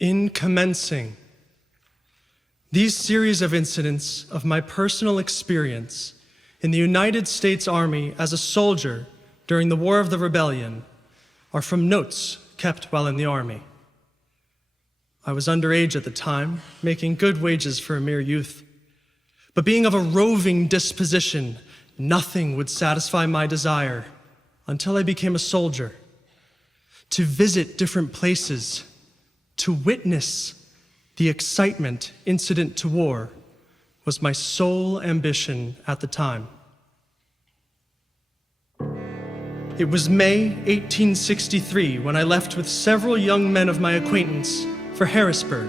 In commencing these series of incidents of my personal experience in the United States Army as a soldier during the War of the Rebellion are from notes kept while in the Army. I was underage at the time, making good wages for a mere youth. But being of a roving disposition, nothing would satisfy my desire until I became a soldier. To visit different places, to witness the excitement incident to war was my sole ambition at the time. It was May 1863 when I left with several young men of my acquaintance for Harrisburg.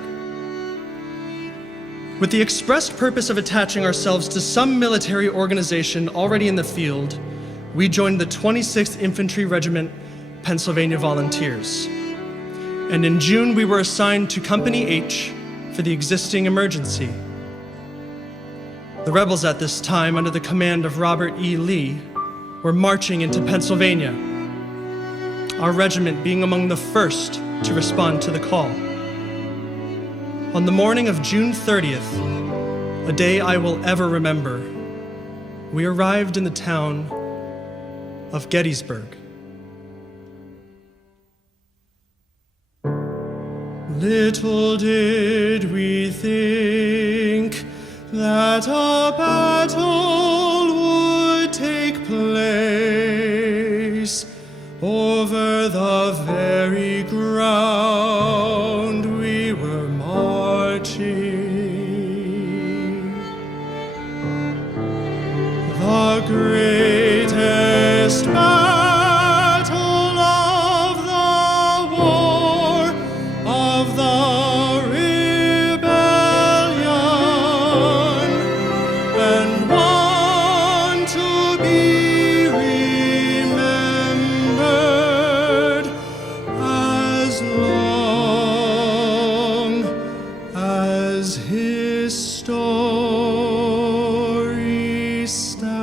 With the expressed purpose of attaching ourselves to some military organization already in the field, we joined the 26th Infantry Regiment, Pennsylvania Volunteers. And in June, we were assigned to Company H for the existing emergency. The rebels at this time, under the command of Robert E. Lee, were marching into Pennsylvania, our regiment being among the first to respond to the call. On the morning of June 30th, a day I will ever remember, we arrived in the town of Gettysburg. Little did we think that a battle would take place over the very ground we were marching. The greatest battle of the war of the rebellion, and one to be remembered as long as his story stands.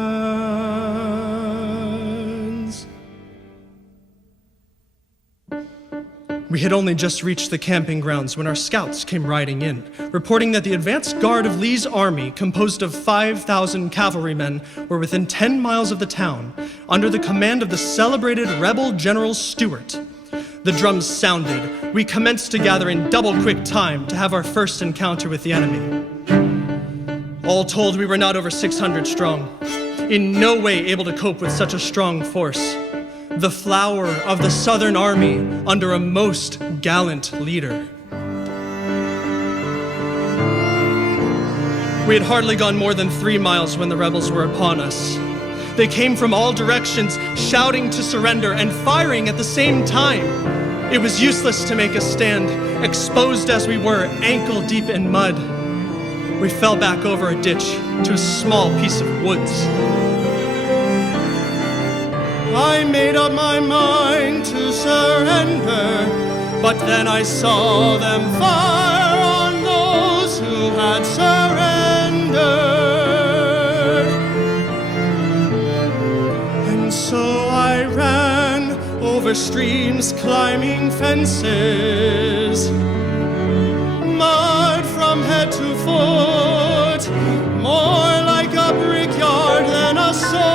We had only just reached the camping grounds when our scouts came riding in, reporting that the advance guard of Lee's army, composed of 5,000 cavalrymen, were within 10 miles of the town, under the command of the celebrated rebel General Stuart. The drums sounded. We commenced to gather in double-quick time to have our first encounter with the enemy. All told, we were not over 600 strong, in no way able to cope with such a strong force. The flower of the Southern Army under a most gallant leader. We had hardly gone more than 3 miles when the rebels were upon us. They came from all directions, shouting to surrender and firing at the same time. It was useless to make a stand, exposed as we were, ankle deep in mud. We fell back over a ditch to a small piece of woods. I made up my mind to surrender, but then I saw them fire on those who had surrendered. And so I ran over streams, climbing fences, mud from head to foot, more like a brickyard than a soldier.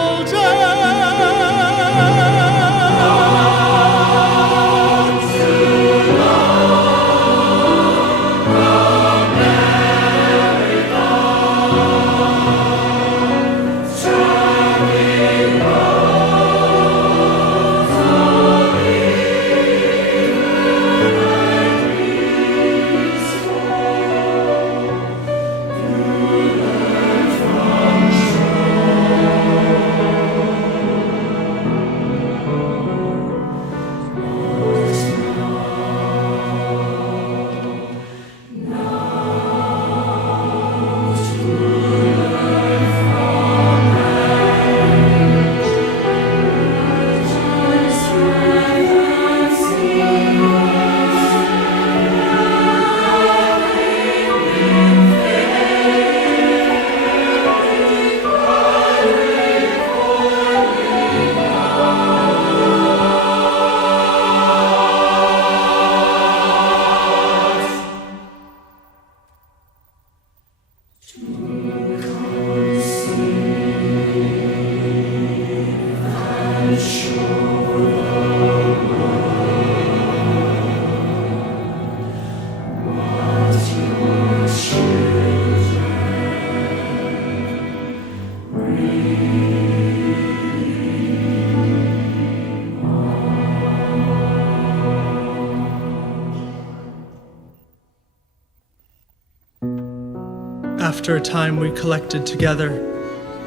After a time, we collected together,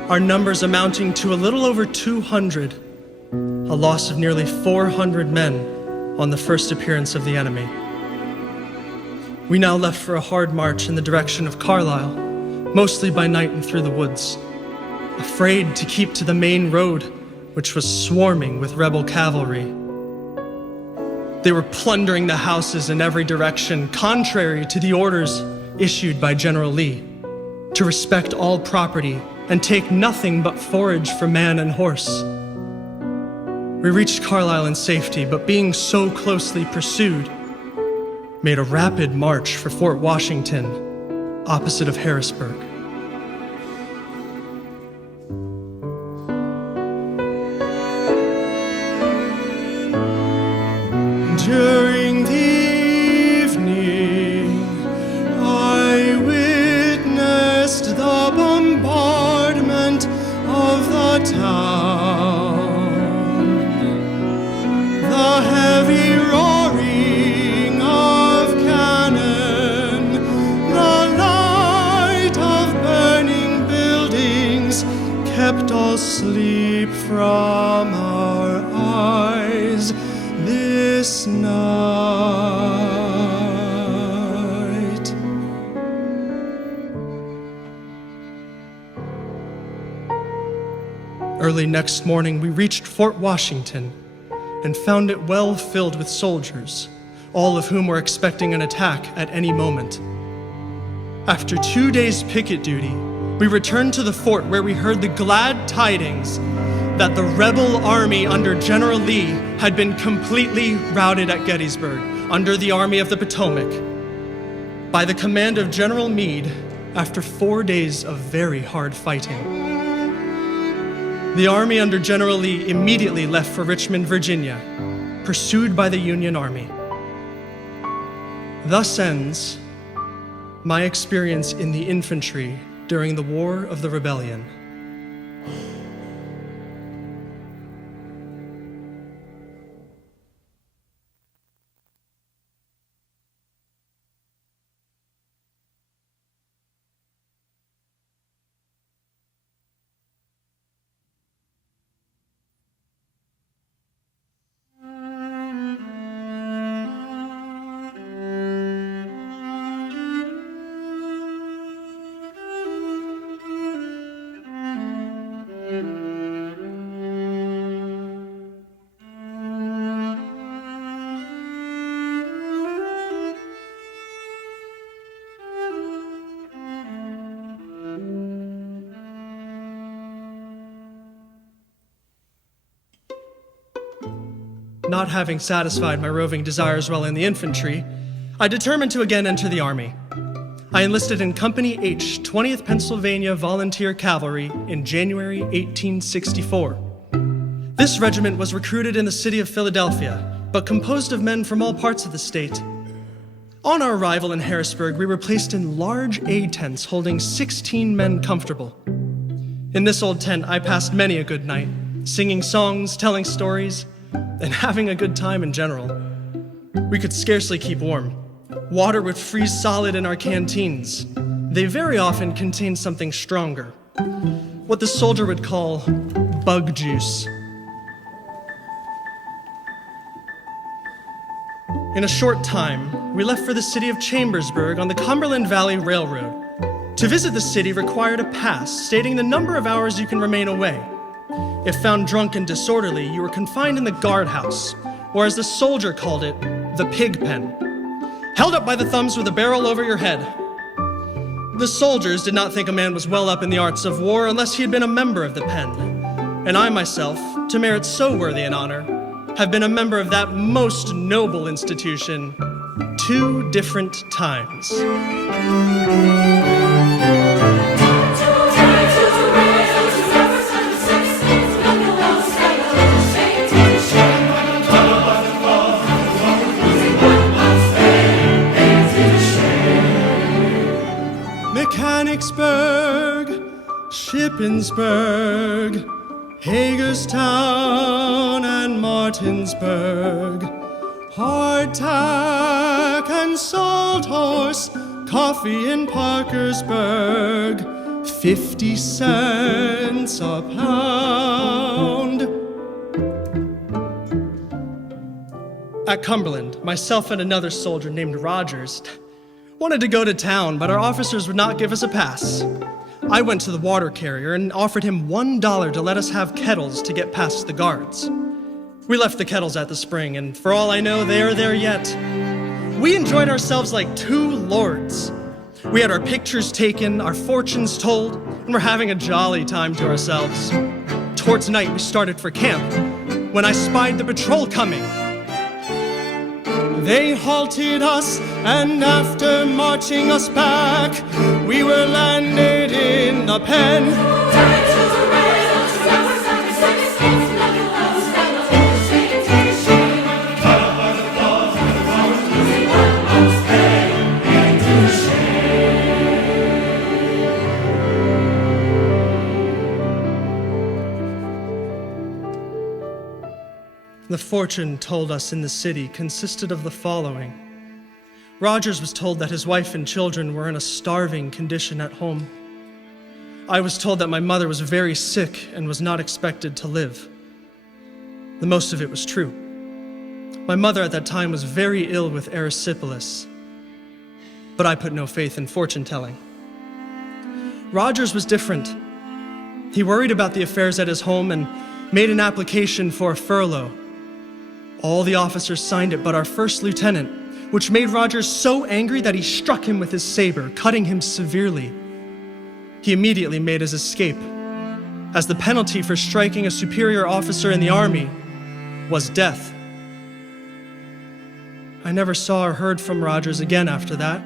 our numbers amounting to a little over 200, a loss of nearly 400 men on the first appearance of the enemy. We now left for a hard march in the direction of Carlisle, mostly by night and through the woods, afraid to keep to the main road, which was swarming with rebel cavalry. They were plundering the houses in every direction, contrary to the orders issued by General Lee to respect all property and take nothing but forage for man and horse. We reached Carlisle in safety, but being so closely pursued, made a rapid march for Fort Washington, opposite of Harrisburg. During the evening, I witnessed the bombardment of the town. The heavy roaring of cannon, the light of burning buildings kept us asleep from our eyes this night. Early next morning, we reached Fort Washington and found it well filled with soldiers, all of whom were expecting an attack at any moment. After 2 days' picket duty, we returned to the fort where we heard the glad tidings that the rebel army under General Lee had been completely routed at Gettysburg under the Army of the Potomac by the command of General Meade after 4 days of very hard fighting. The army under General Lee immediately left for Richmond, Virginia, pursued by the Union Army. Thus ends my experience in the infantry during the War of the Rebellion. Not having satisfied my roving desires while in the infantry, I determined to again enter the Army. I enlisted in Company H, 20th Pennsylvania Volunteer Cavalry in January 1864. This regiment was recruited in the city of Philadelphia, but composed of men from all parts of the state. On our arrival in Harrisburg, we were placed in large A tents holding 16 men comfortable. In this old tent, I passed many a good night, singing songs, telling stories, and having a good time in general. We could scarcely keep warm. Water would freeze solid in our canteens. They very often contained something stronger, what the soldier would call bug juice. In a short time, we left for the city of Chambersburg on the Cumberland Valley Railroad. To visit the city required a pass stating the number of hours you can remain away. If found drunk and disorderly, you were confined in the guardhouse, or as the soldier called it, the pig pen, held up by the thumbs with a barrel over your head. The soldiers did not think a man was well up in the arts of war unless he had been a member of the pen, and I myself, to merit so worthy an honor, have been a member of that most noble institution 2 different times. Mechanicsburg, Shippensburg, Hagerstown and Martinsburg, Hardtack and Salthorse, Coffee in Parkersburg, 50 cents a pound. At Cumberland, myself and another soldier named Rogers wanted to go to town, but our officers would not give us a pass. I went to the water carrier and offered him $1 to let us have kettles to get past the guards. We left the kettles at the spring, and for all I know, they are there yet. We enjoyed ourselves like two lords. We had our pictures taken, our fortunes told, and we're having a jolly time to ourselves. Towards night, we started for camp, when I spied the patrol coming. They halted us, and after marching us back, we were landed in the pen. The fortune told us in the city consisted of the following. Rogers was told that his wife and children were in a starving condition at home. I was told that my mother was very sick and was not expected to live. The most of it was true. My mother at that time was very ill with erysipelas, but I put no faith in fortune-telling. Rogers was different. He worried about the affairs at his home and made an application for a furlough. All the officers signed it but our first lieutenant, which made Rogers so angry that he struck him with his saber, cutting him severely. He immediately made his escape, as the penalty for striking a superior officer in the army was death. I never saw or heard from Rogers again after that.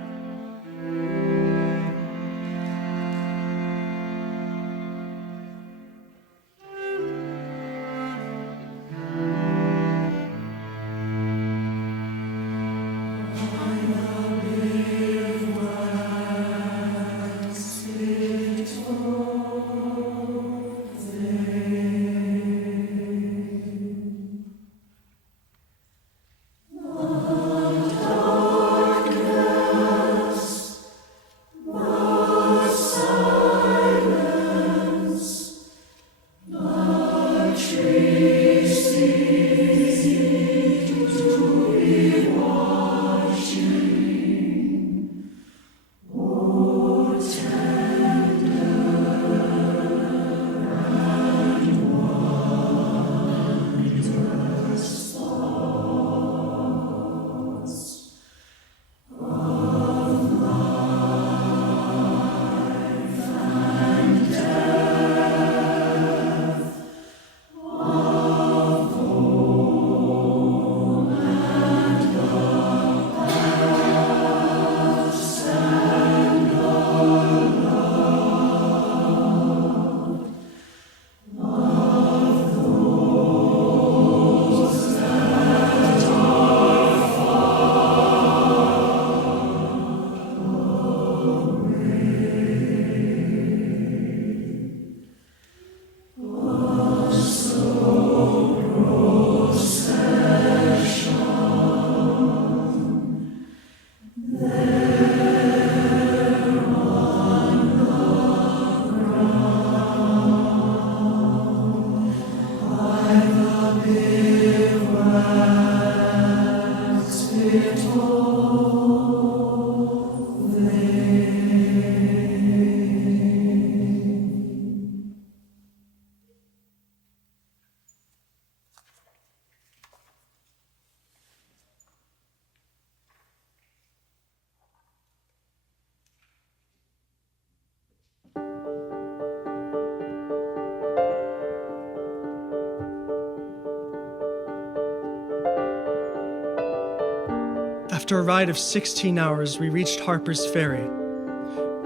After a ride of 16 hours, we reached Harper's Ferry.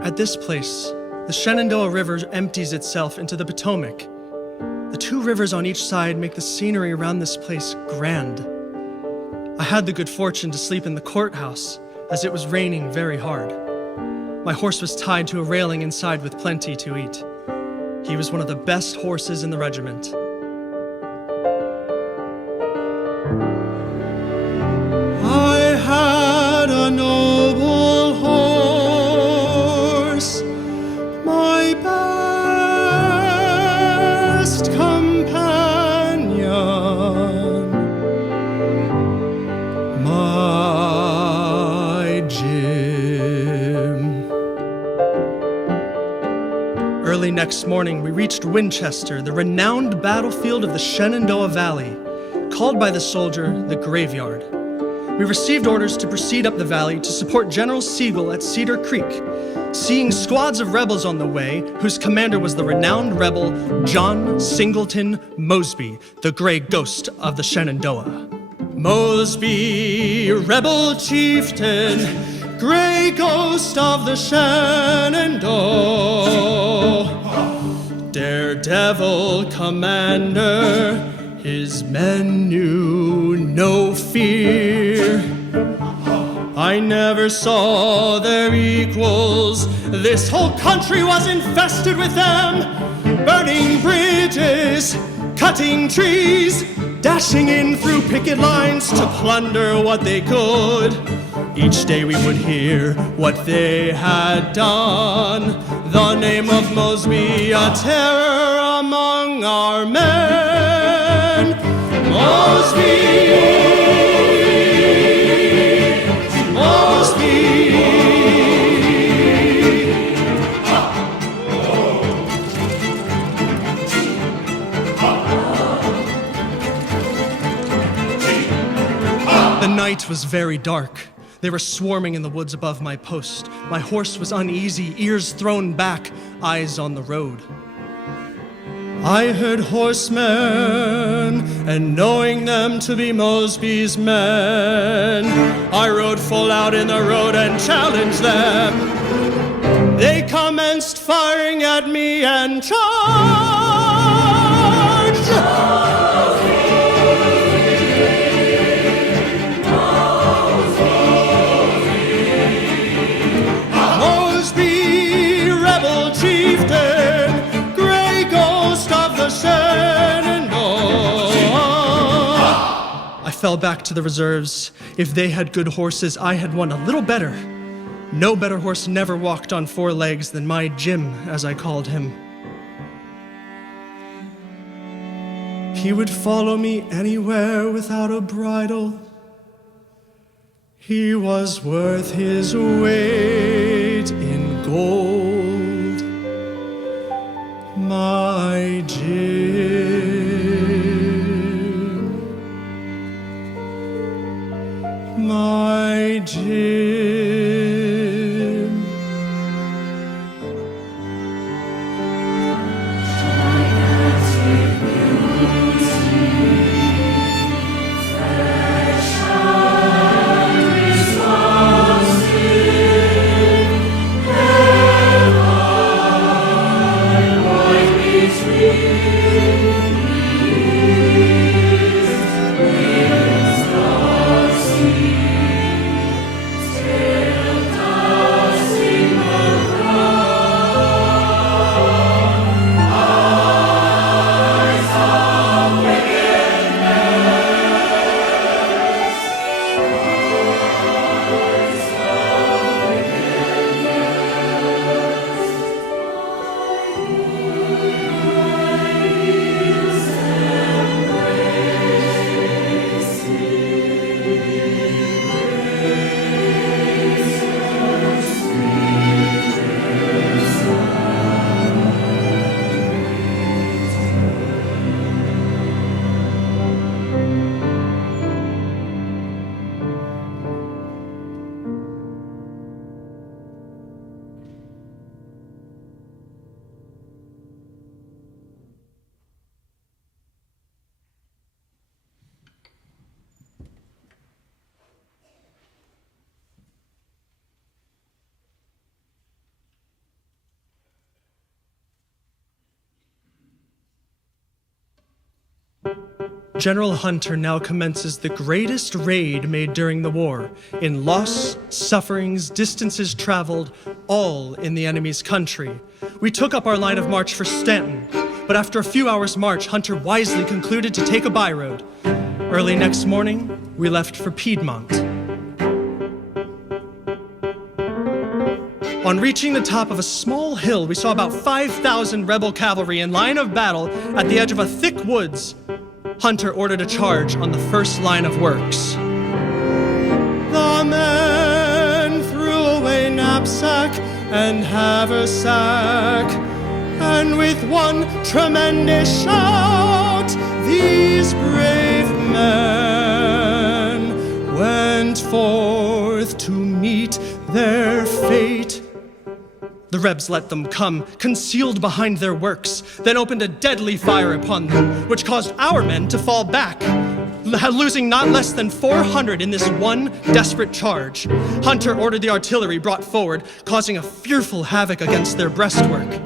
At this place, the Shenandoah River empties itself into the Potomac. The two rivers on each side make the scenery around this place grand. I had the good fortune to sleep in the courthouse, as it was raining very hard. My horse was tied to a railing inside with plenty to eat. He was one of the best horses in the regiment. I had a noble horse. Early next morning, we reached Winchester, the renowned battlefield of the Shenandoah Valley, called by the soldier the Graveyard. We received orders to proceed up the valley to support General Sigel at Cedar Creek, seeing squads of rebels on the way, whose commander was the renowned rebel John Singleton Mosby, the gray ghost of the Shenandoah. Mosby, rebel chieftain, gray ghost of the Shenandoah, daredevil commander, his men knew no fear. I never saw their equals. This whole country was infested with them, burning bridges, cutting trees, dashing in through picket lines to plunder what they could. Each day we would hear what they had done. The name of Mosby, a terror among our men. Mosby! The night was very dark. They were swarming in the woods above my post. My horse was uneasy, ears thrown back, eyes on the road. I heard horsemen, and knowing them to be Mosby's men, I rode full out in the road and challenged them. They commenced firing at me and charged. Mosby, rebel chieftain, gray ghost of the Shenandoah. I fell back to the reserves. If they had good horses, I had one a little better. No better horse never walked on four legs than my Jim, as I called him. He would follow me anywhere without a bridle. He was worth his weight in gold. My Jim, my Jim. General Hunter now commences the greatest raid made during the war, in loss, sufferings, distances traveled, all in the enemy's country. We took up our line of march for Stanton, but after a few hours' march, Hunter wisely concluded to take a byroad. Early next morning, we left for Piedmont. On reaching the top of a small hill, we saw about 5,000 rebel cavalry in line of battle at the edge of a thick woods. Hunter ordered a charge on the first line of works. The men threw away knapsack and haversack And with one tremendous shout, these brave men went forth to meet their fate. The Rebs let them come, concealed behind their works, then opened a deadly fire upon them, which caused our men to fall back, losing not less than 400 in this one desperate charge. Hunter ordered the artillery brought forward, causing a fearful havoc against their breastwork.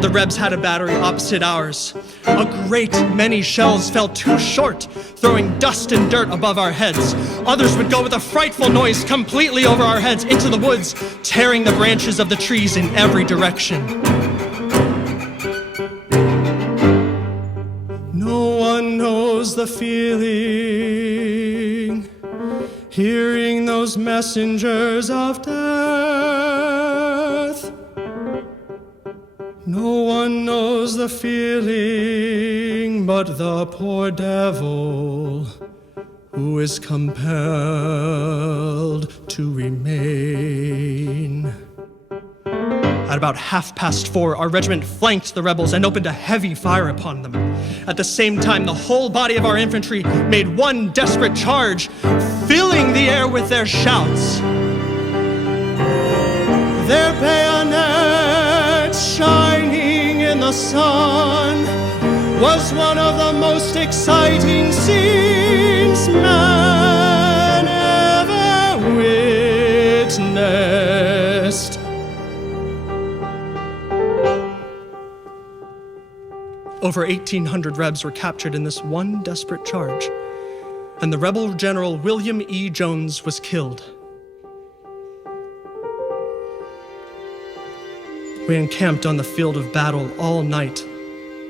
The Rebs had a battery opposite ours. A great many shells fell too short, throwing dust and dirt above our heads. Others would go with a frightful noise completely over our heads into the woods, tearing the branches of the trees in every direction. No one knows the feeling, hearing those messengers of death. No one knows the feeling but the poor devil who is compelled to remain. At about 4:30, our regiment flanked the rebels and opened a heavy fire upon them. At the same time, the whole body of our infantry made one desperate charge, filling the air with their shouts. Their bayonets shining in the sun was one of the most exciting scenes man ever witnessed. Over 1,800 Rebs were captured in this one desperate charge, and the rebel general William E. Jones was killed. We encamped on the field of battle all night,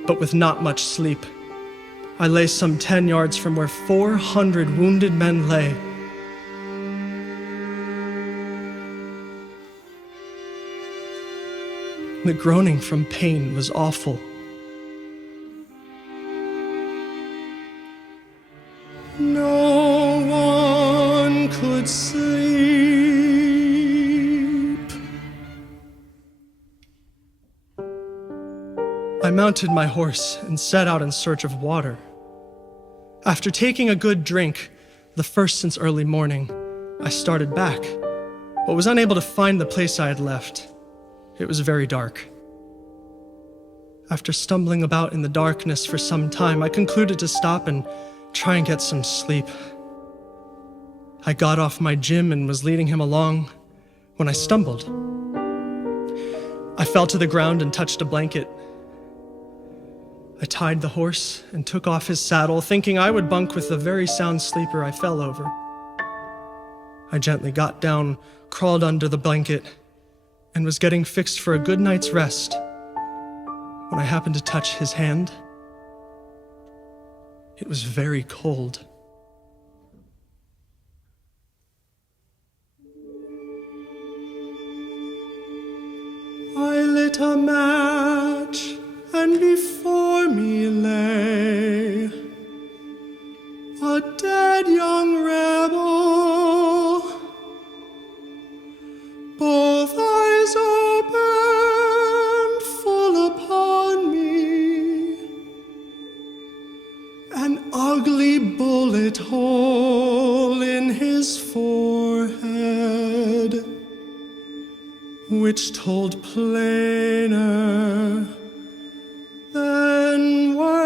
but with not much sleep. I lay some 10 yards from where 400 wounded men lay. The groaning from pain was awful. No one could sleep. I mounted my horse and set out in search of water. After taking a good drink, the first since early morning, I started back, but was unable to find the place I had left. It was very dark. After stumbling about in the darkness for some time, I concluded to stop and try and get some sleep. I got off my Jim and was leading him along when I stumbled. I fell to the ground and touched a blanket. I tied the horse and took off his saddle, thinking I would bunk with the very sound sleeper I fell over. I gently got down, crawled under the blanket, and was getting fixed for a good night's rest when I happened to touch his hand. It was very cold. I lit a match, and before me lay a dead young rebel, both eyes open, full upon me, an ugly bullet hole in his forehead, which told plainer than words.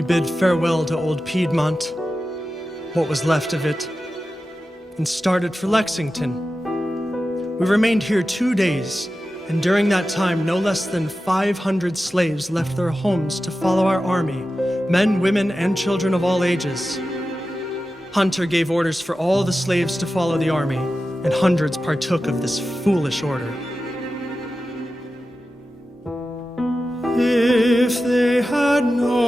We bid farewell to old Piedmont, what was left of it, and started for Lexington. We remained here 2 days, and during that time, no less than 500 slaves left their homes to follow our army, men, women, and children of all ages. Hunter gave orders for all the slaves to follow the army, and hundreds partook of this foolish order. If they had known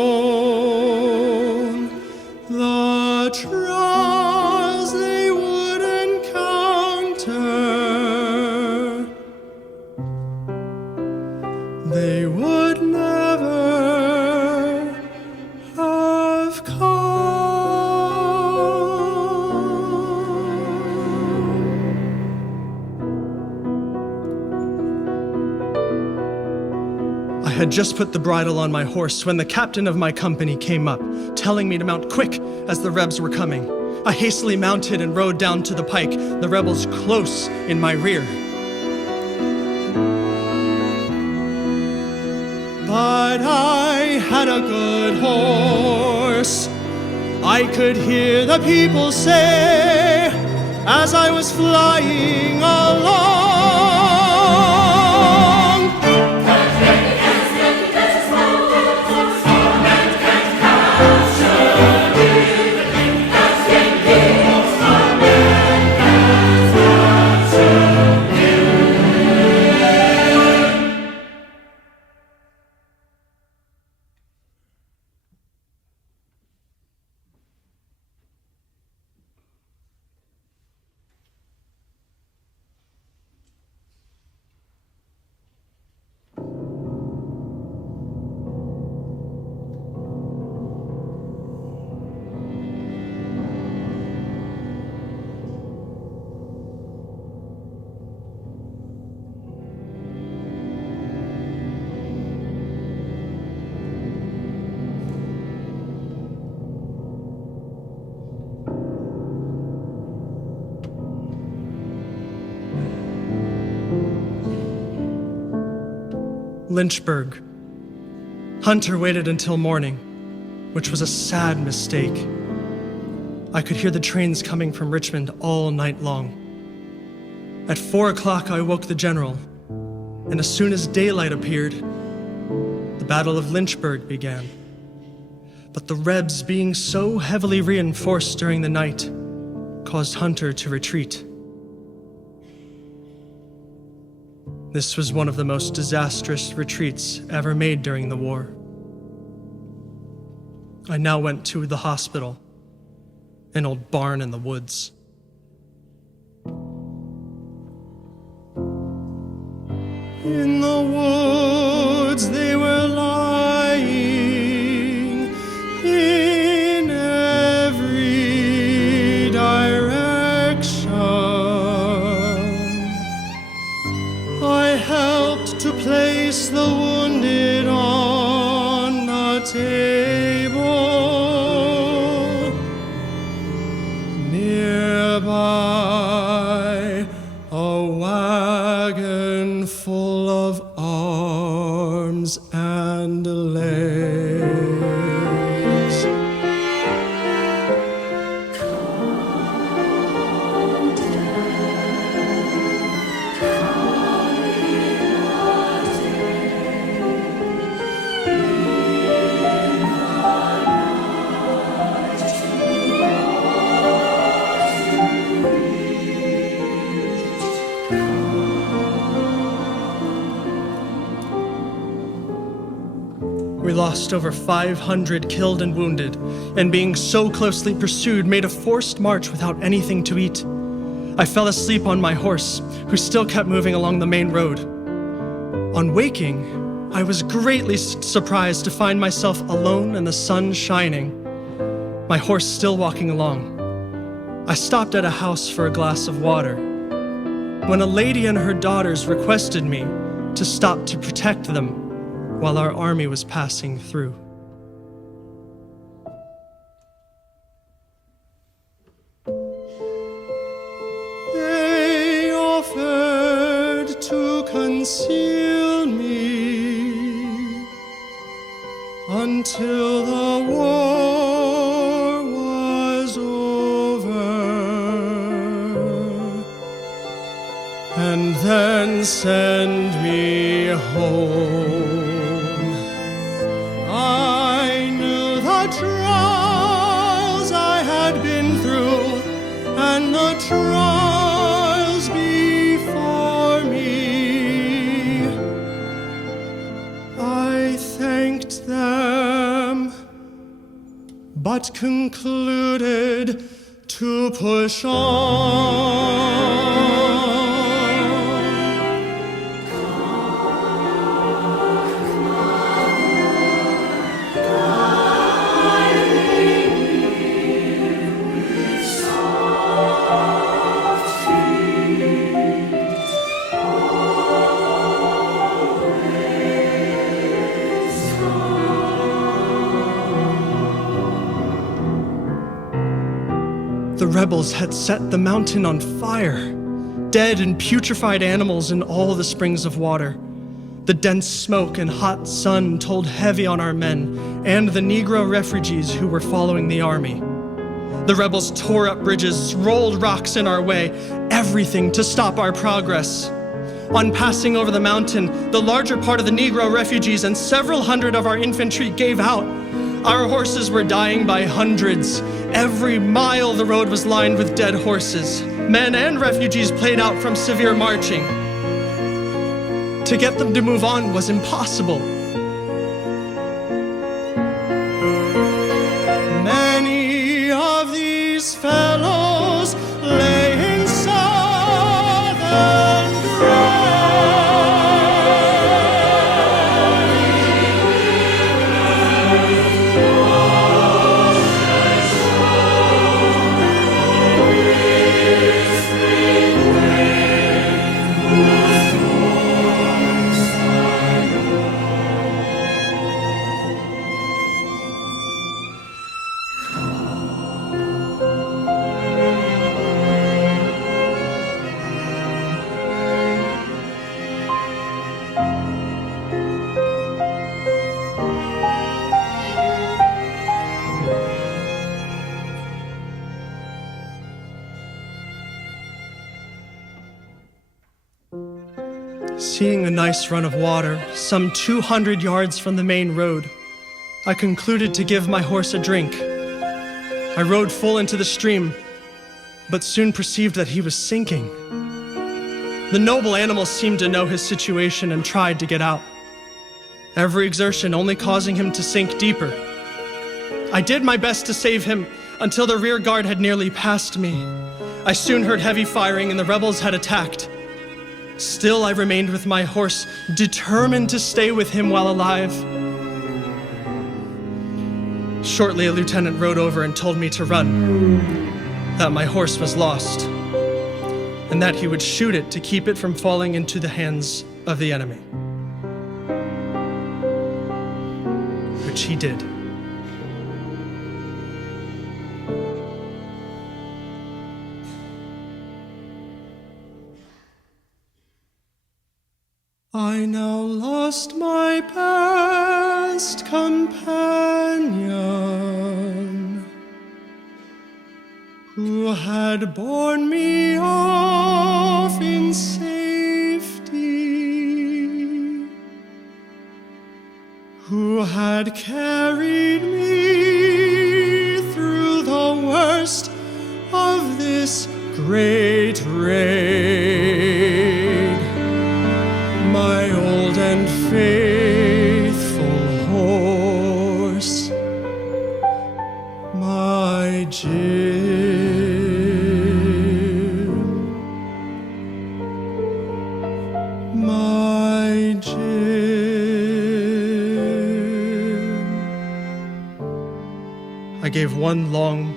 the trials they would encounter, they would never have come. I had just put the bridle on my horse when the captain of my company came up, telling me to mount quick as the rebs were coming. I hastily mounted and rode down to the pike, the rebels close in my rear. But I had a good horse, I could hear the people say, as I was flying along. Lynchburg. Hunter waited until morning, which was a sad mistake. I could hear the trains coming from Richmond all night long. At 4 o'clock, I woke the general, and as soon as daylight appeared, the Battle of Lynchburg began. But the Rebs, being so heavily reinforced during the night, caused Hunter to retreat. This was one of the most disastrous retreats ever made during the war. I now went to the hospital, an old barn in the woods. In the woods they were lying, in every direction. I helped to place the wounded on the table. Nearby, a wagon full of arms and legs. We lost over 500 killed and wounded, and being so closely pursued, made a forced march without anything to eat. I fell asleep on my horse, who still kept moving along the main road. On waking, I was greatly surprised to find myself alone and the sun shining, my horse still walking along. I stopped at a house for a glass of water, when a lady and her daughters requested me to stop to protect them while our army was passing through. They offered to conceal me until the war and send me home. I knew the trials I had been through, and the trials before me. I thanked them, but concluded to push on. The rebels had set the mountain on fire. Dead and putrefied animals in all the springs of water. The dense smoke and hot sun told heavy on our men and the Negro refugees who were following the army. The rebels tore up bridges, rolled rocks in our way, everything to stop our progress. On passing over the mountain, the larger part of the Negro refugees and several hundred of our infantry gave out. Our horses were dying by hundreds. Every mile the road was lined with dead horses. Men and refugees played out from severe marching. To get them to move on was impossible. Many of these fellows lay in southern Seeing a nice run of water, some 200 yards from the main road, I concluded to give my horse a drink. I rode full into the stream, but soon perceived that he was sinking. The noble animal seemed to know his situation and tried to get out, every exertion only causing him to sink deeper. I did my best to save him until the rear guard had nearly passed me. I soon heard heavy firing and the rebels had attacked. Still, I remained with my horse, determined to stay with him while alive. Shortly, a lieutenant rode over and told me to run, that my horse was lost, and that he would shoot it to keep it from falling into the hands of the enemy. Which he did. I now lost my best companion, who had borne me off in safety, who had carried me through the worst of this great raid. My old and faithful horse, my Jim, my Jim. I gave one long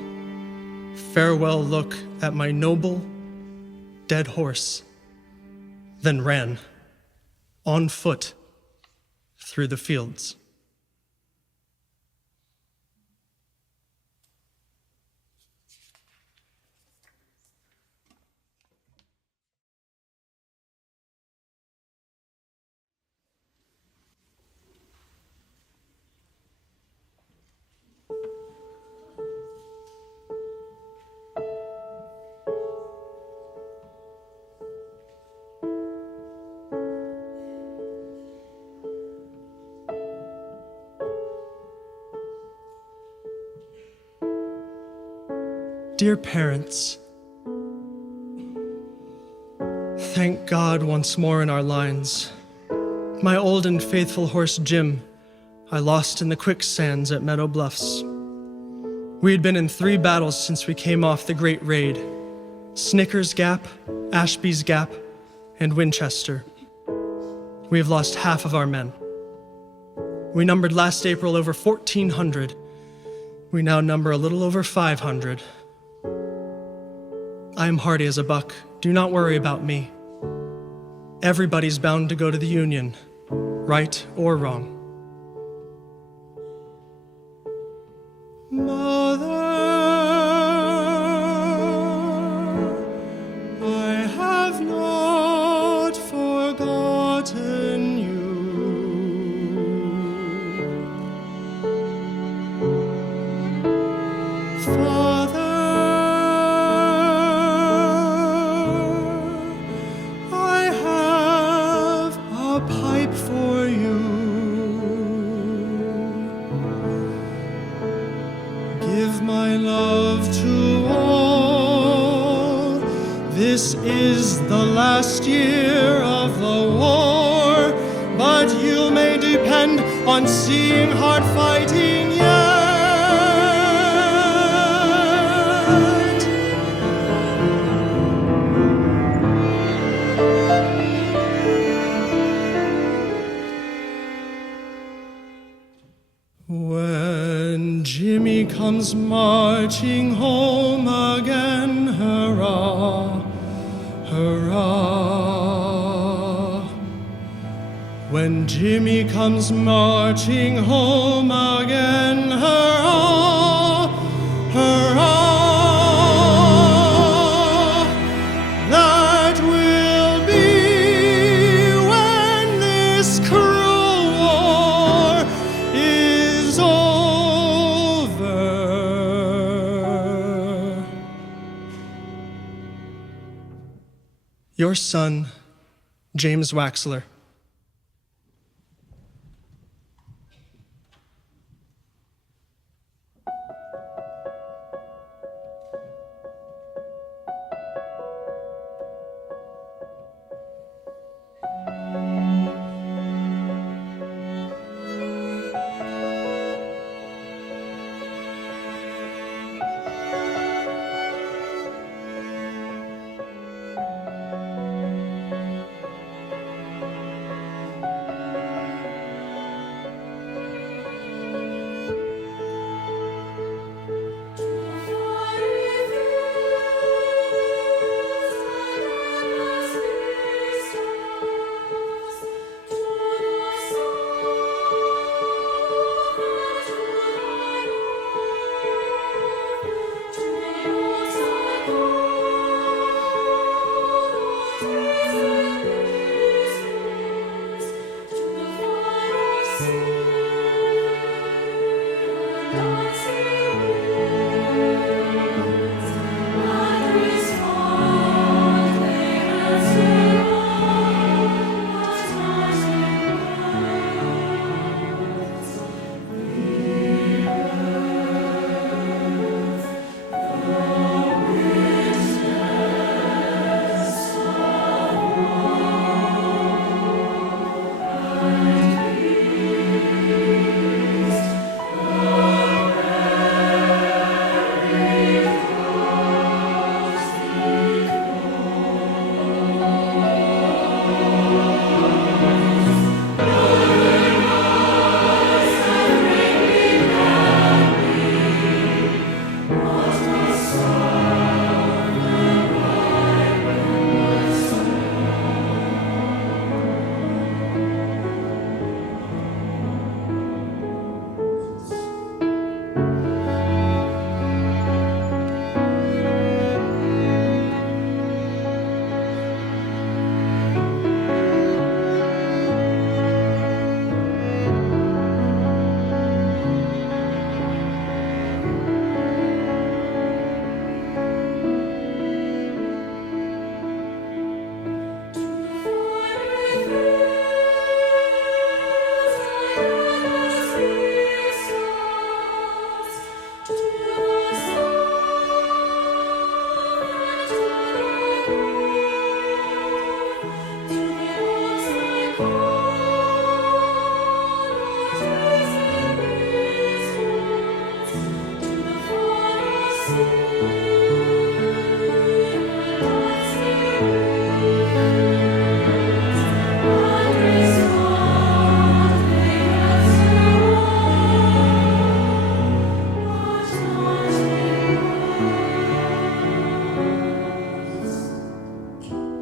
farewell look at my noble, dead horse, then ran on foot through the fields. Dear parents, thank God once more in our lines. My old and faithful horse Jim, I lost in the quicksands at Meadow Bluffs. We had been in 3 battles since we came off the Great Raid: Snickers Gap, Ashby's Gap, and Winchester. We have lost half of our men. We numbered last April over 1,400. We now number a little over 500. I am hardy as a buck. Do not worry about me. Everybody's bound to go to the Union, right or wrong. Mother, I have not forgotten you. Father, I have a pipe for you. Give my love to all. This is the last year of the war, but you may depend on seeing hard fighting yet. When Jimmy comes marching home again, hurrah, hurrah. When Jimmy comes marching home again, hurrah, hurrah. That will be when this cruel war is over. Your son, James Waxler.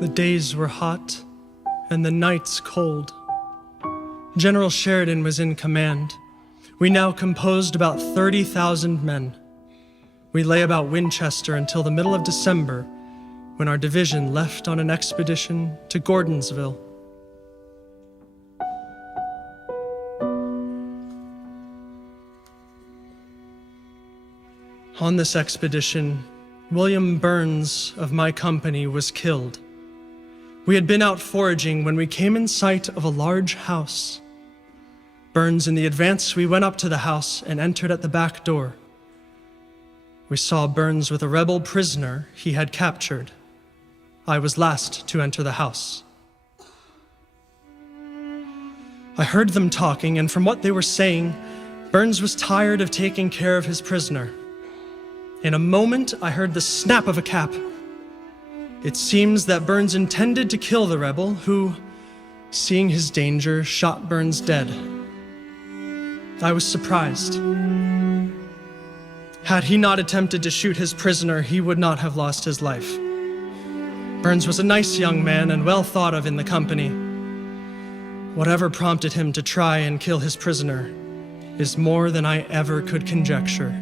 The days were hot and the nights cold. General Sheridan was in command. We now composed about 30,000 men. We lay about Winchester until the middle of December, when our division left on an expedition to Gordonsville. On this expedition, William Burns of my company was killed. We had been out foraging when we came in sight of a large house. Burns in the advance, we went up to the house and entered at the back door. We saw Burns with a rebel prisoner he had captured. I was last to enter the house. I heard them talking, and from what they were saying, Burns was tired of taking care of his prisoner. In a moment, I heard the snap of a cap. It seems that Burns intended to kill the rebel, who, seeing his danger, shot Burns dead. I was surprised. Had he not attempted to shoot his prisoner, he would not have lost his life. Burns was a nice young man and well thought of in the company. Whatever prompted him to try and kill his prisoner is more than I ever could conjecture.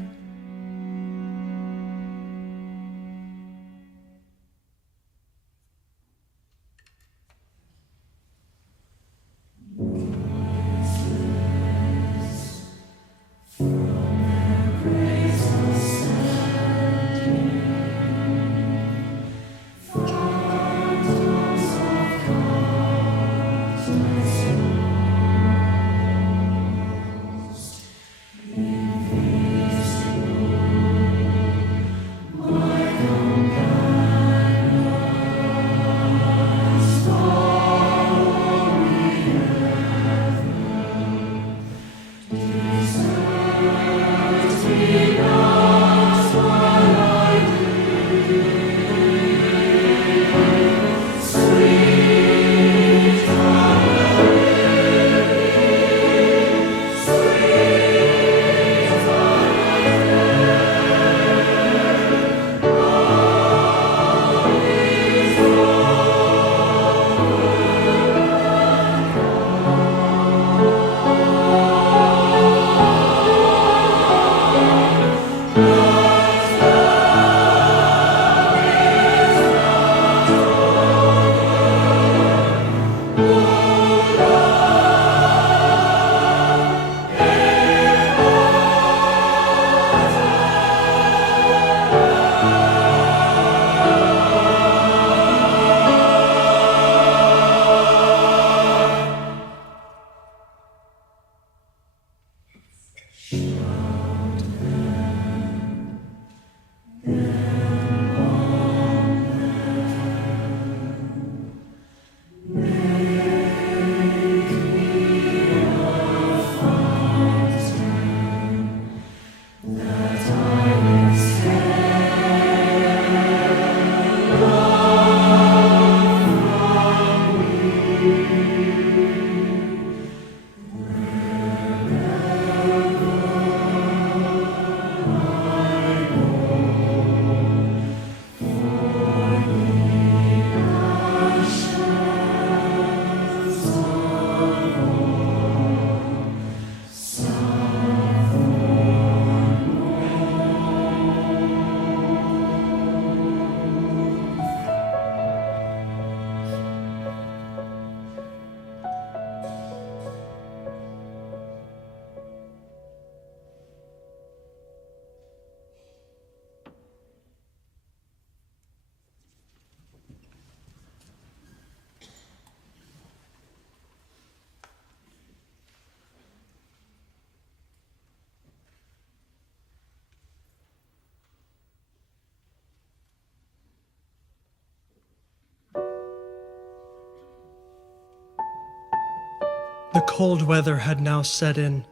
The cold weather had now set in.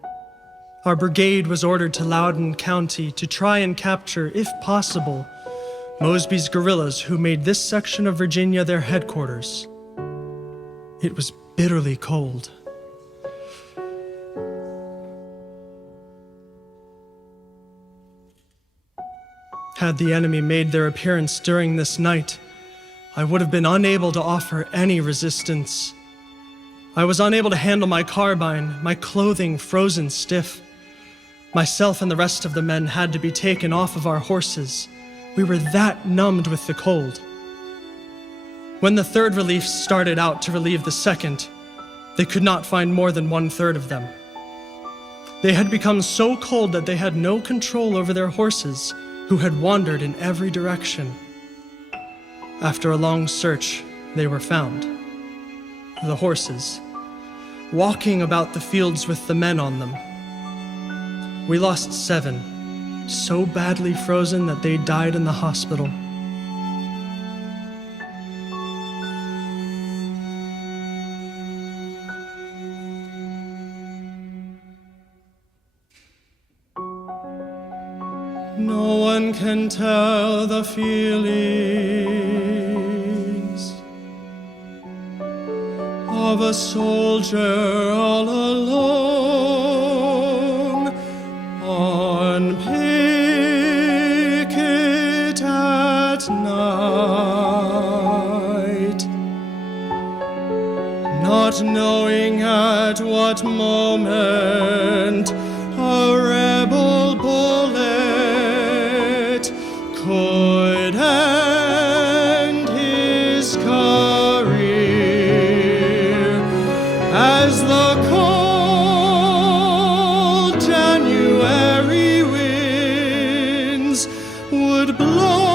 Our brigade was ordered to Loudoun County to try and capture, if possible, Mosby's guerrillas who made this section of Virginia their headquarters. It was bitterly cold. Had the enemy made their appearance during this night, I would have been unable to offer any resistance. I was unable to handle my carbine, my clothing frozen stiff. Myself and the rest of the men had to be taken off of our horses. We were that numbed with the cold. When the third relief started out to relieve the second, they could not find more than 1/3 of them. They had become so cold that they had no control over their horses, who had wandered in every direction. After a long search, they were found. The horses, walking about the fields with the men on them. We lost 7, so badly frozen that they died in the hospital. No one can tell the feelings of a soldier all alone on picket at night, not knowing at what moment a rebel bullet could end his career, as the cold January winds would blow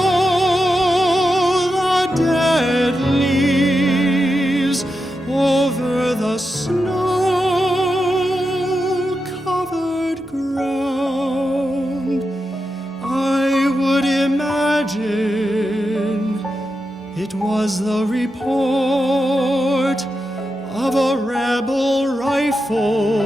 the dead leaves over the snow-covered ground. I would imagine it was the report of a rebel rifle,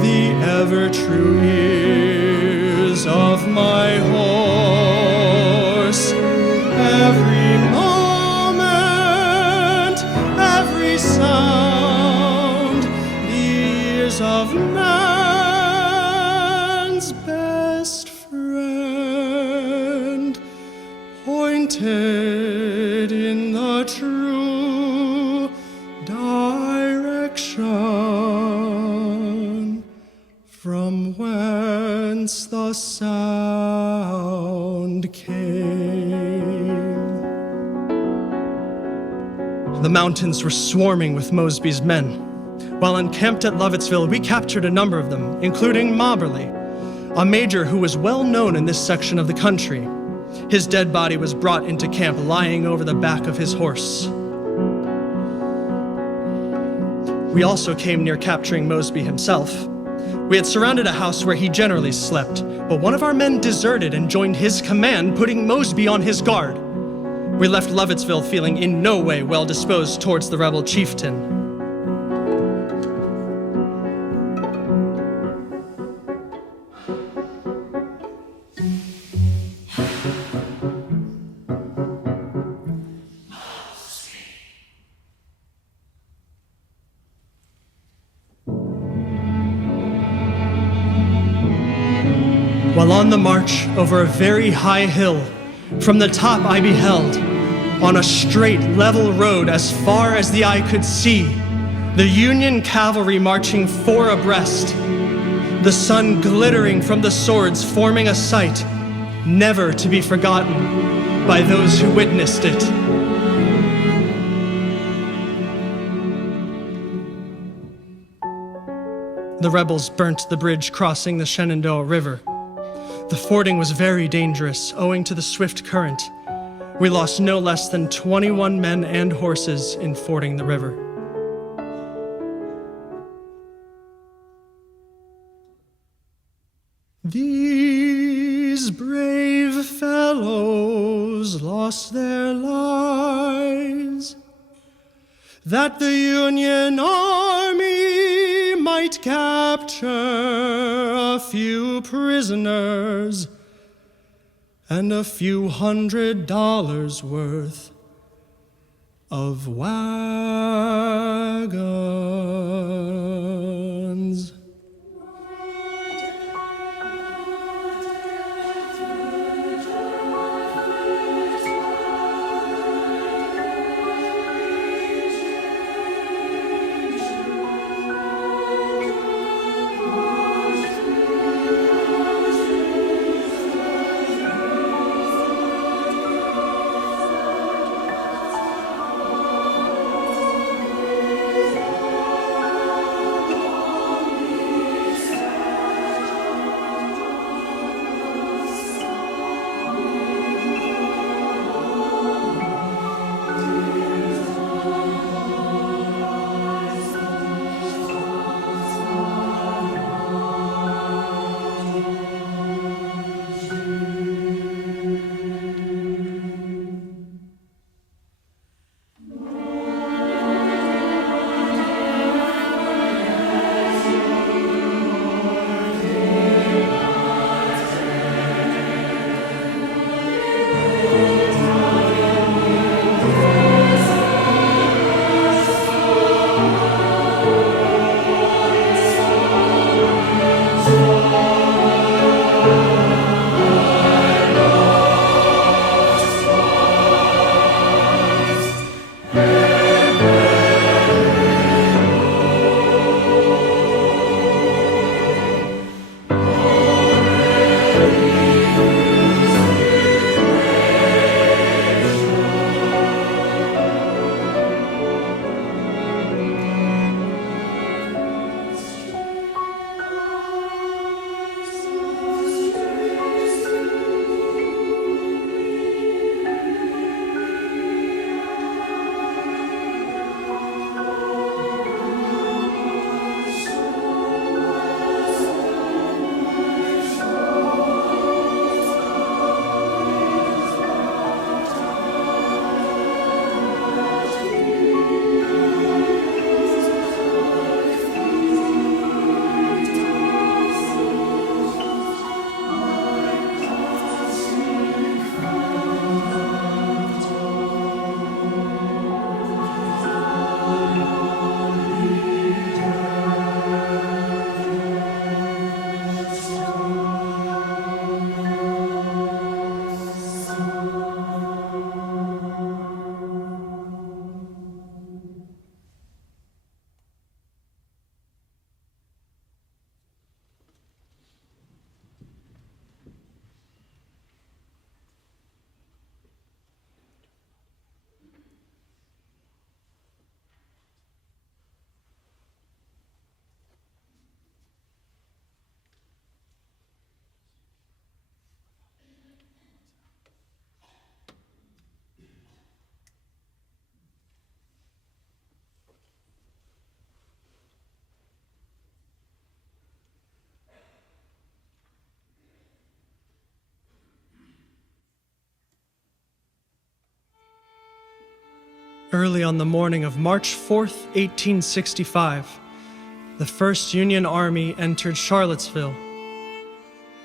the ever-true ears of my horse. Every moment, every sound, the ears of man's best friend, pointed in the true direction from whence the sound came. The mountains were swarming with Mosby's men. While encamped at Lovettsville, we captured a number of them, including Moberly, a major who was well known in this section of the country. His dead body was brought into camp lying over the back of his horse. We also came near capturing Mosby himself. We had surrounded a house where he generally slept, but one of our men deserted and joined his command, putting Mosby on his guard. We left Lovettsville feeling in no way well disposed towards the rebel chieftain. While on the march over a very high hill, from the top I beheld, on a straight, level road as far as the eye could see, the Union cavalry marching 4 abreast, the sun glittering from the swords, forming a sight never to be forgotten by those who witnessed it. The rebels burnt the bridge crossing the Shenandoah River. The fording was very dangerous, owing to the swift current. We lost no less than 21 men and horses in fording the river. These brave fellows lost their lives, that the Union Army might capture a few prisoners and a few $100 worth of wagons. Early on the morning of March 4th, 1865, the 1st Union Army entered Charlottesville.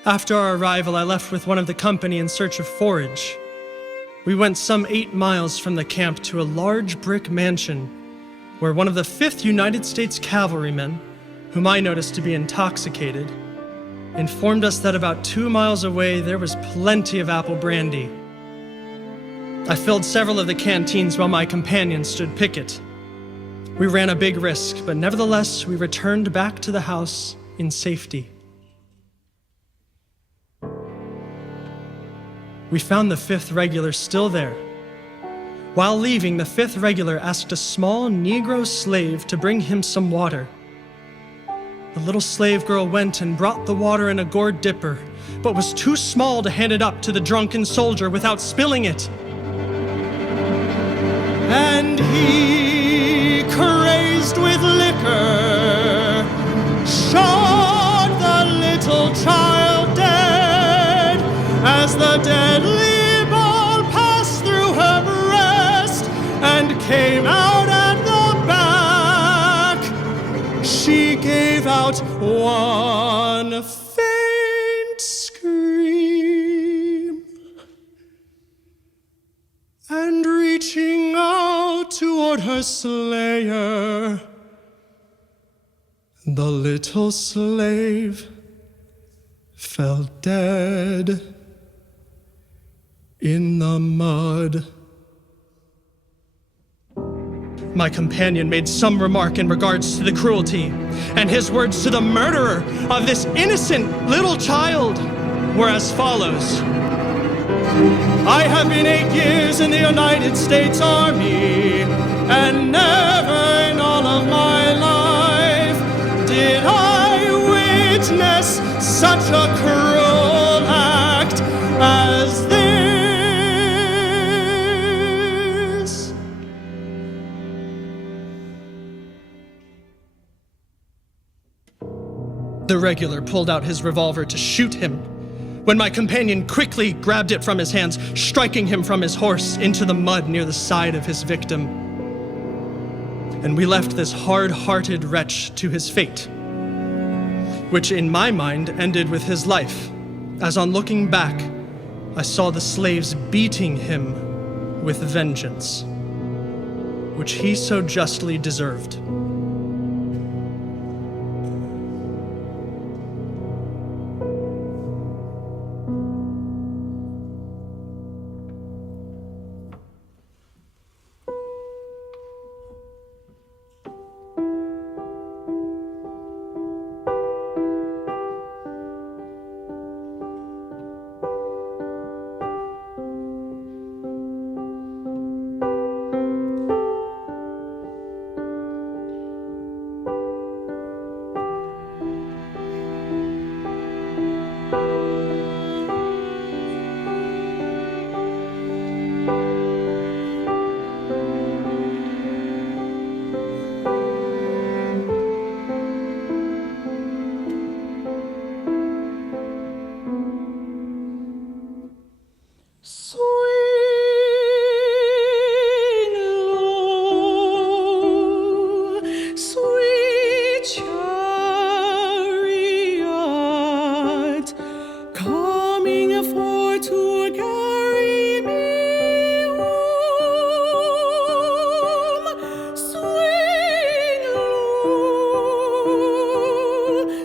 After our arrival, I left with one of the company in search of forage. We went some 8 miles from the camp to a large brick mansion where one of the 5th United States cavalrymen, whom I noticed to be intoxicated, informed us that about 2 miles away there was plenty of apple brandy. I filled several of the canteens while my companion stood picket. We ran a big risk, but nevertheless we returned back to the house in safety. We found the 5th Regular still there. While leaving, the 5th Regular asked a small Negro slave to bring him some water. The little slave girl went and brought the water in a gourd dipper, but was too small to hand it up to the drunken soldier without spilling it. And he, crazed with liquor, shot the little child dead as the deadly ball passed through her breast and came out at the back. She gave out one faint scream, and reaching out toward her slayer, the little slave fell dead in the mud. My companion made some remark in regards to the cruelty, and his words to the murderer of this innocent little child were as follows. I have been 8 years in the United States Army, and never in all of my life did I witness such a cruel act as this. The regular pulled out his revolver to shoot him, when my companion quickly grabbed it from his hands, striking him from his horse into the mud near the side of his victim. And we left this hard-hearted wretch to his fate, which in my mind ended with his life, as on looking back, I saw the slaves beating him with vengeance, which he so justly deserved. to carry me home. Swing low,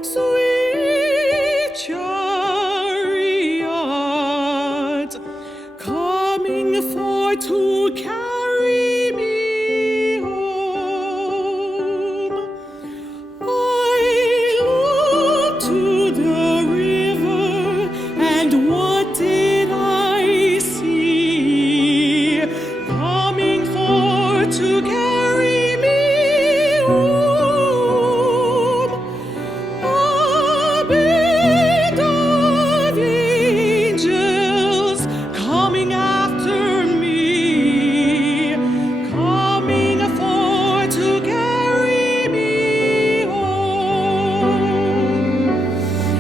sweet chariot, coming for to carry me home. I looked to the river, and what did I see? Coming for to carry me home. A band of angels coming after me, coming for to carry me home.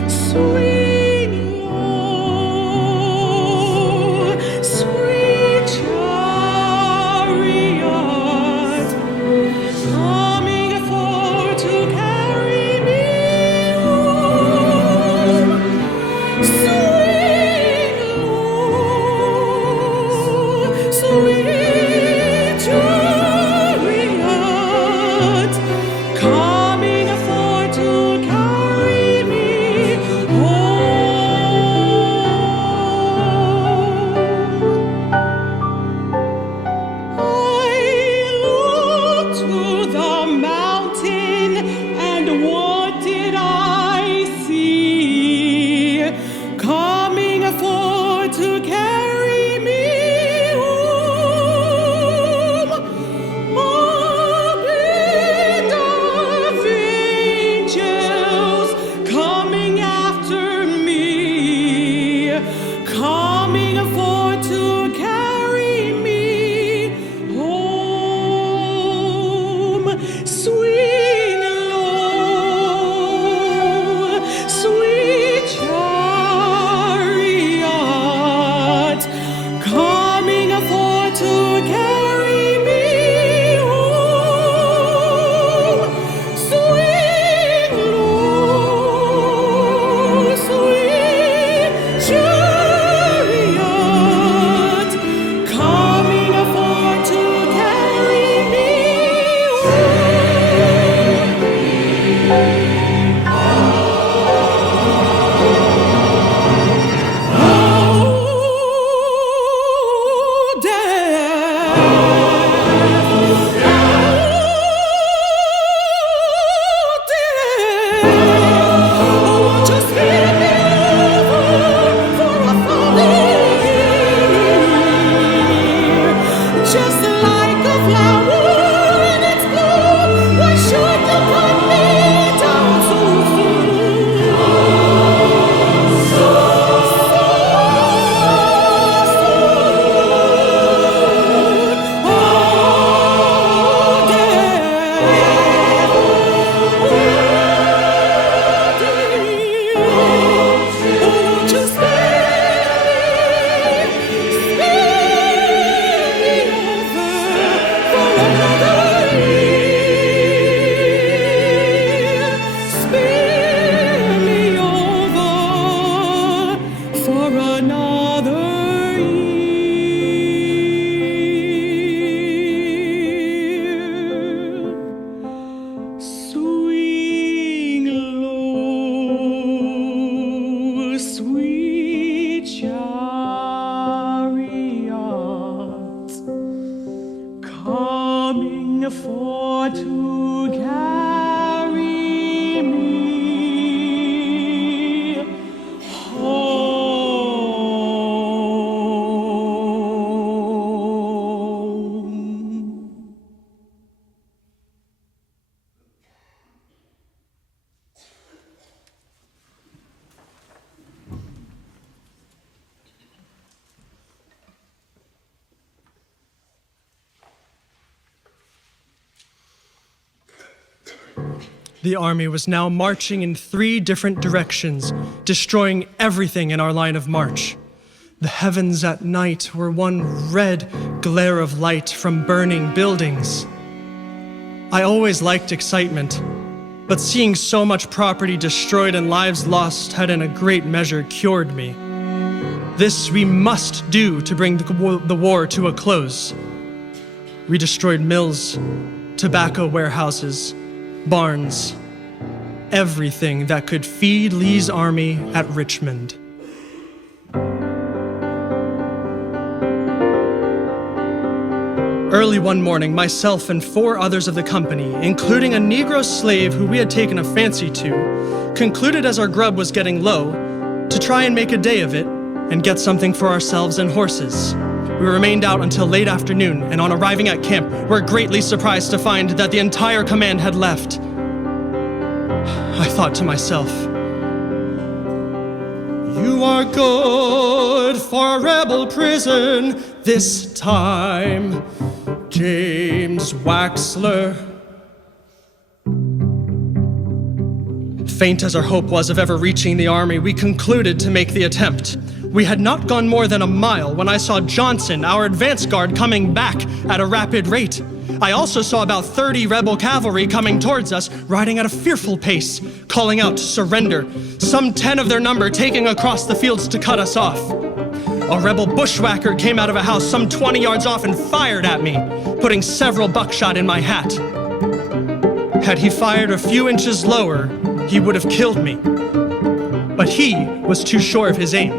Swing low, sweet chariot, coming for to carry me home. Swing low, sweet chariot, coming for to carry me home. I looked to the mountain, and what did I see? Coming for to carry me home. A band of angels coming after me, coming for to carry me home. Swing low, sweet chariot, coming for to carry me home. Swing low, sweet chariot, coming for to carry me home. Death, won't you spin me over for a falling year? Just like a flower in its bloom, why should you cut me down so for to carry me home. The army was now marching in 3 different directions, destroying everything in our line of march. The heavens at night were one red glare of light from burning buildings. I always liked excitement, but seeing so much property destroyed and lives lost had in a great measure cured me. This we must do to bring the war to a close. We destroyed mills, tobacco warehouses, barns, everything that could feed Lee's army at Richmond. Early one morning, myself and 4 others of the company, including a Negro slave who we had taken a fancy to, concluded as our grub was getting low to try and make a day of it and get something for ourselves and horses. We remained out until late afternoon, and on arriving at camp, were greatly surprised to find that the entire command had left. I thought to myself, "You are good for a rebel prison this time, James Waxler." Faint as our hope was of ever reaching the army, we concluded to make the attempt. We had not gone more than a mile when I saw Johnson, our advance guard, coming back at a rapid rate. I also saw about 30 rebel cavalry coming towards us, riding at a fearful pace, calling out to surrender, some 10 of their number taking across the fields to cut us off. A rebel bushwhacker came out of a house some 20 yards off and fired at me, putting several buckshot in my hat. Had he fired a few inches lower, he would have killed me. But he was too sure of his aim.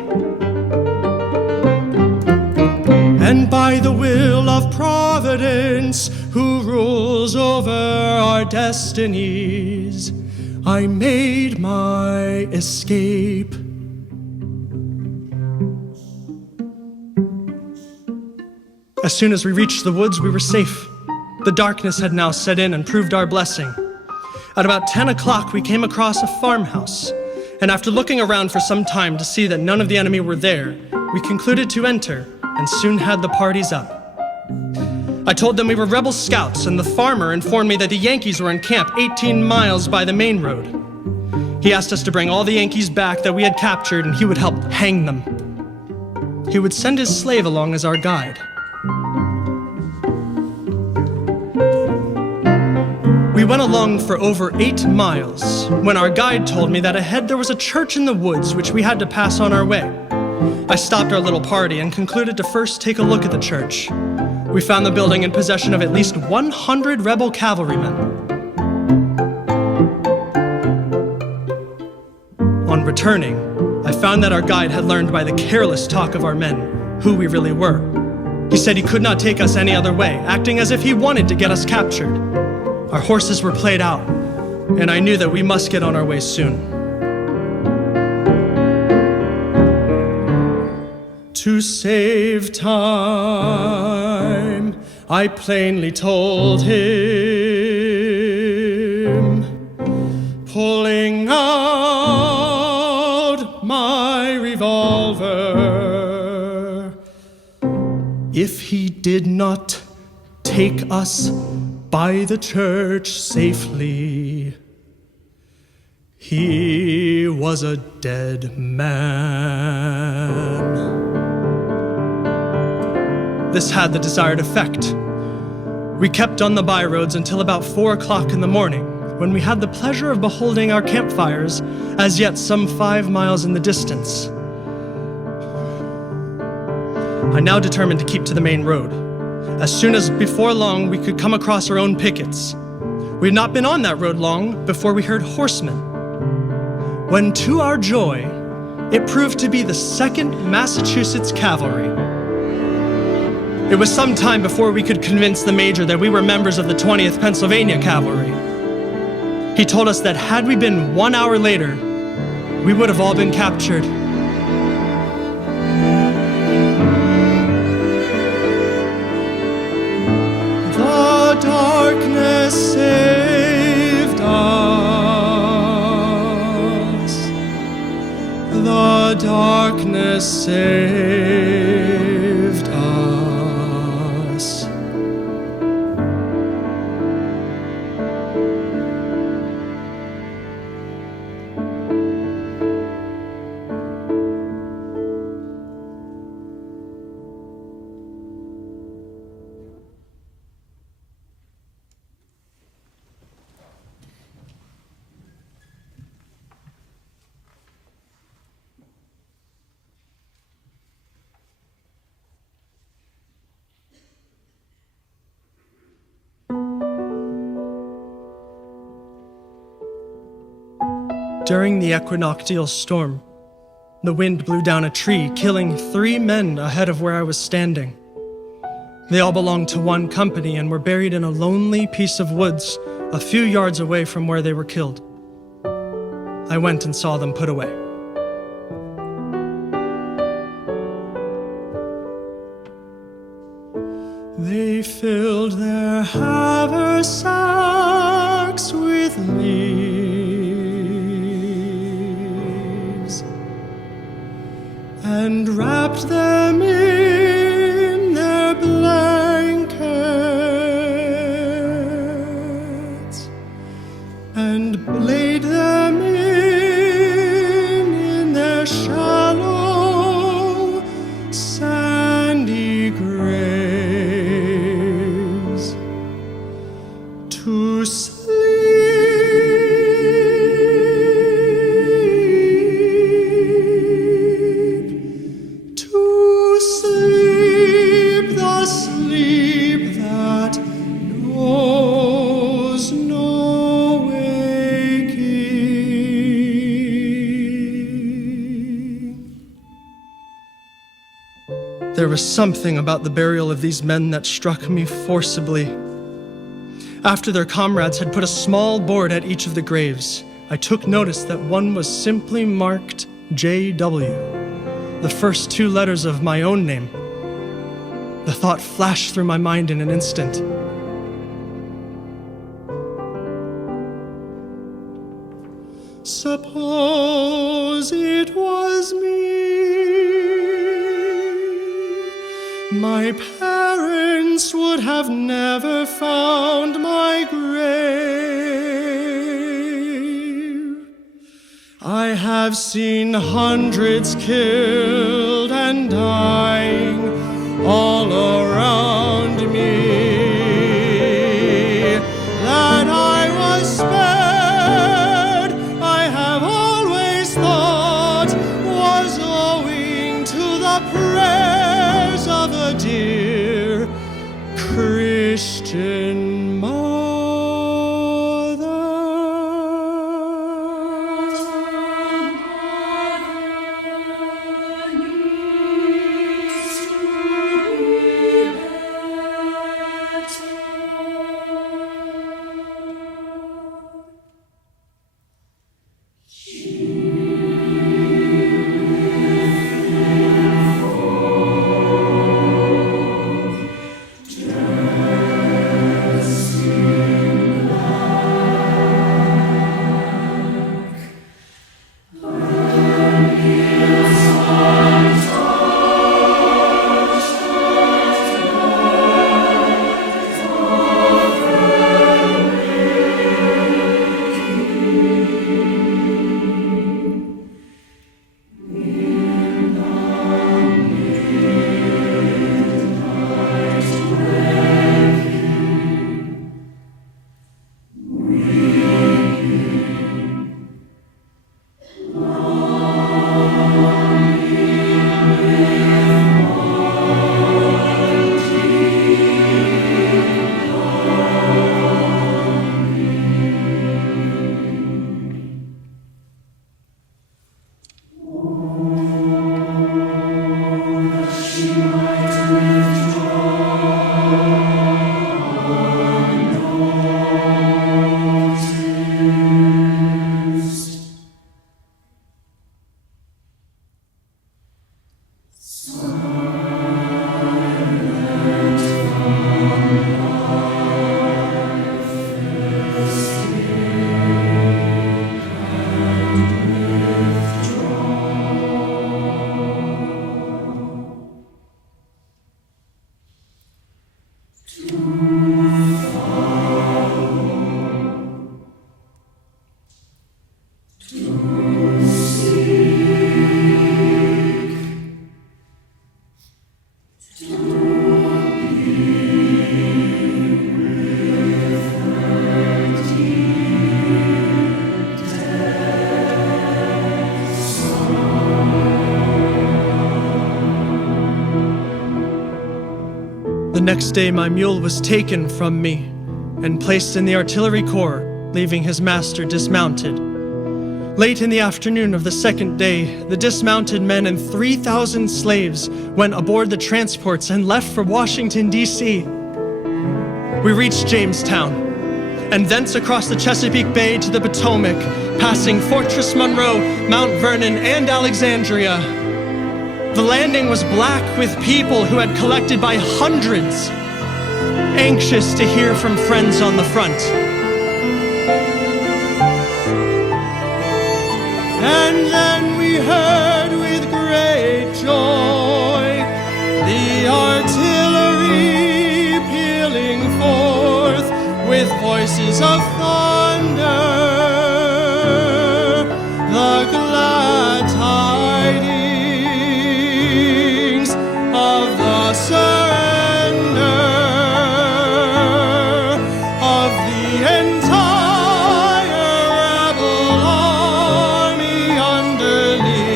And by the will of Providence, who rules over our destinies, I made my escape. As soon as we reached the woods, we were safe. The darkness had now set in and proved our blessing. At about 10 o'clock, we came across a farmhouse, and after looking around for some time to see that none of the enemy were there, we concluded to enter and soon had the parties up. I told them we were rebel scouts, and the farmer informed me that the Yankees were in camp 18 miles by the main road. He asked us to bring all the Yankees back that we had captured, and he would help hang them. He would send his slave along as our guide. We went along for over 8 miles when our guide told me that ahead there was a church in the woods which we had to pass on our way. I stopped our little party and concluded to first take a look at the church. We found the building in possession of at least 100 rebel cavalrymen. On returning, I found that our guide had learned by the careless talk of our men who we really were. He said he could not take us any other way, acting as if he wanted to get us captured. Our horses were played out, and I knew that we must get on our way soon. To save time, I plainly told him, pulling out my revolver. If he did not take us by the church safely, he was a dead man. This had the desired effect. We kept on the byroads until about 4 o'clock in the morning, when we had the pleasure of beholding our campfires as yet some 5 miles in the distance. I now determined to keep to the main road. As soon as before long we could come across our own pickets. We had not been on that road long before we heard horsemen, when to our joy, it proved to be the 2nd Massachusetts Cavalry. It was some time before we could convince the major that we were members of the 20th Pennsylvania Cavalry. He told us that had we been 1 hour later, we would have all been captured. The darkness saved us. The darkness saved us. During the equinoctial storm, the wind blew down a tree, killing 3 men ahead of where I was standing. They all belonged to one company and were buried in a lonely piece of woods a few yards away from where they were killed. I went and saw them put away. They filled their haversacks with leaves and wrapped them in their blankets and laid them in their shallow, sandy graves to sleep. To sleep the sleep that knows no waking. There was something about the burial of these men that struck me forcibly. After their comrades had put a small board at each of the graves, I took notice that one was simply marked J.W., the first 2 letters of my own name. The thought flashed through my mind in an instant. Suppose it was me, my parents would have never found my grave. I have seen hundreds killed and dying all around me. That I was spared, I have always thought, was owing to the prayers of a dear Christian mother. The next day my mule was taken from me and placed in the artillery corps, leaving his master dismounted. Late in the afternoon of the second day, the dismounted men and 3,000 slaves went aboard the transports and left for Washington, D.C. We reached Jamestown, and thence across the Chesapeake Bay to the Potomac, passing Fortress Monroe, Mount Vernon, and Alexandria. The landing was black with people who had collected by hundreds, anxious to hear from friends on the front. And then we heard with great joy the artillery pealing forth with voices of thunder, the glad tidings of the surrender of the entire rebel army under Lee.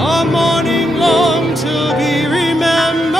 A morning long to be remembered.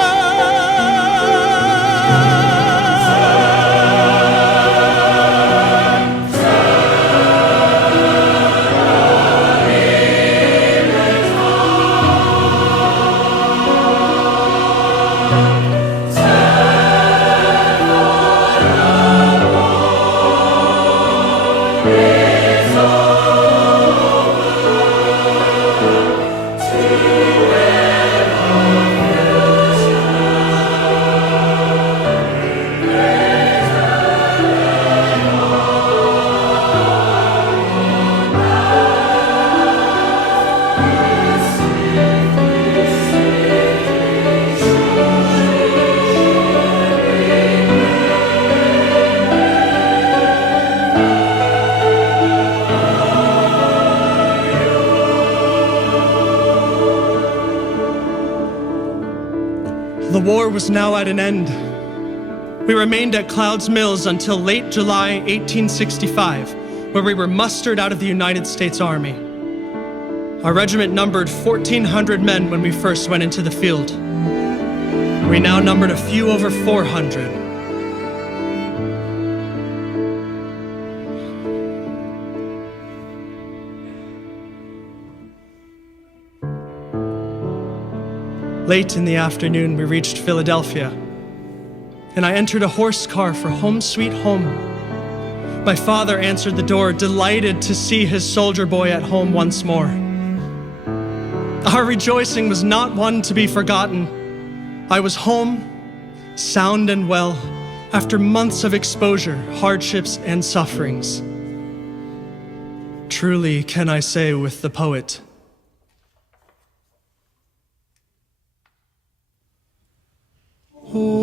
The war was now at an end. We remained at Cloud's Mills until late July 1865, where we were mustered out of the United States Army. Our regiment numbered 1,400 men when we first went into the field. We now numbered a few over 400. Late in the afternoon, we reached Philadelphia, and I entered a horse car for home sweet home. My father answered the door, delighted to see his soldier boy at home once more. Our rejoicing was not one to be forgotten. I was home, sound and well, after months of exposure, hardships, and sufferings. Truly can I say with the poet, Home,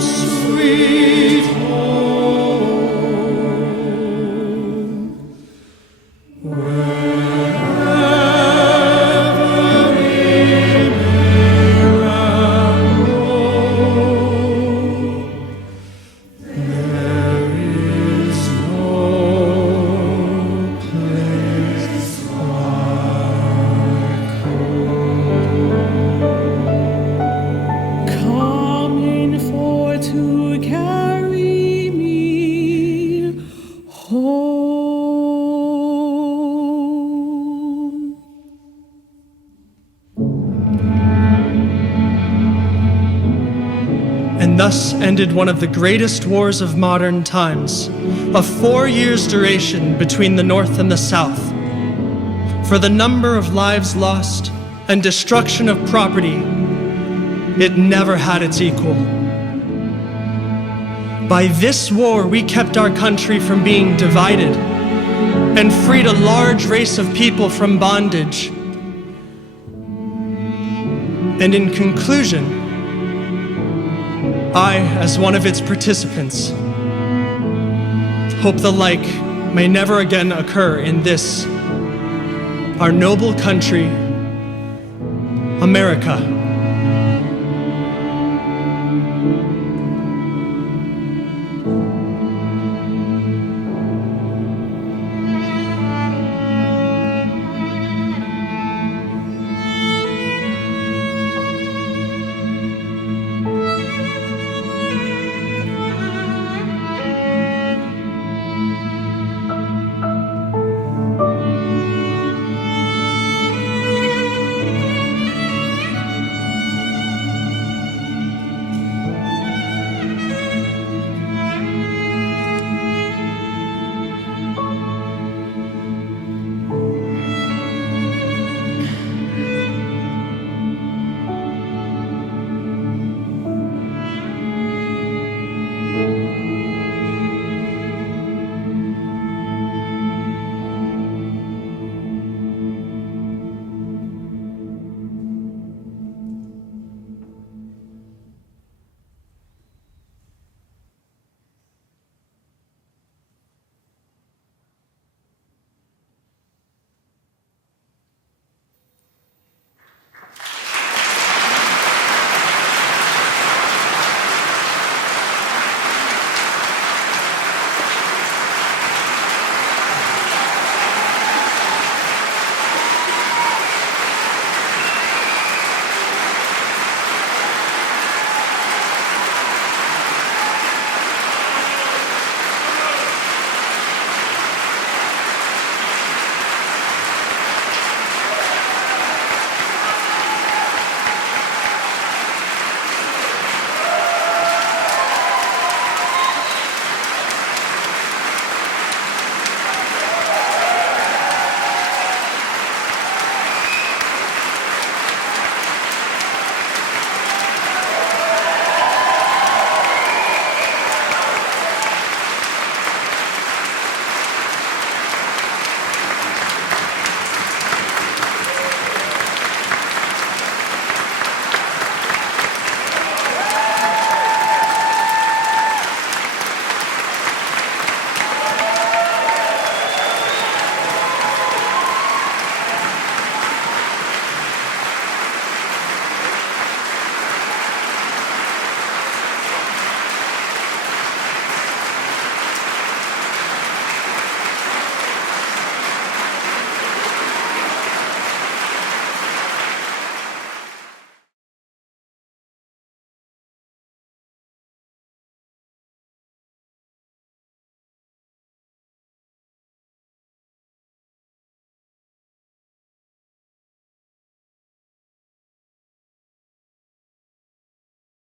sweet home, wherever we may roam, there is no place like home. Coming for to carry me home. and thus ended one of the greatest wars of modern times, of 4 years' duration between the North and the South. For the number of lives lost and destruction of property, it never had its equal. By this war, we kept our country from being divided and freed a large race of people from bondage. And in conclusion, I, as one of its participants, hope the like may never again occur in this, our noble country, America.